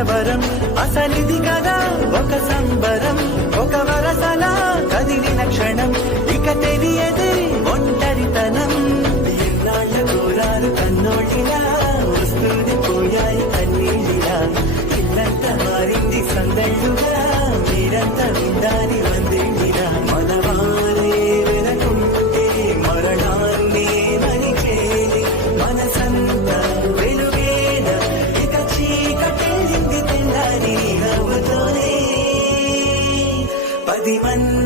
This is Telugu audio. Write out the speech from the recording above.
కలవరం అసలిది కదా ఒక సంబరం ఒక వరసలా కదిలిన క్షణం ఇక తెలియదే ఒంటరితనం ఎన్నాళ్ళ కోరారు కన్నోళ్ళిలా వస్తుంది పోయాయి కన్నీళ్ళిలా ఇల్లంతా మారింది సందళ్ళుగా మీరంతా విందాని వందేళ్ళిలా మనవారే వెనకుంటే మరణాన్ని మరిచేది మనసంతా వెలుగేన ఇక చీకటెళ్ళింది తెల్లారి నవ్వుతోనే 10 మంది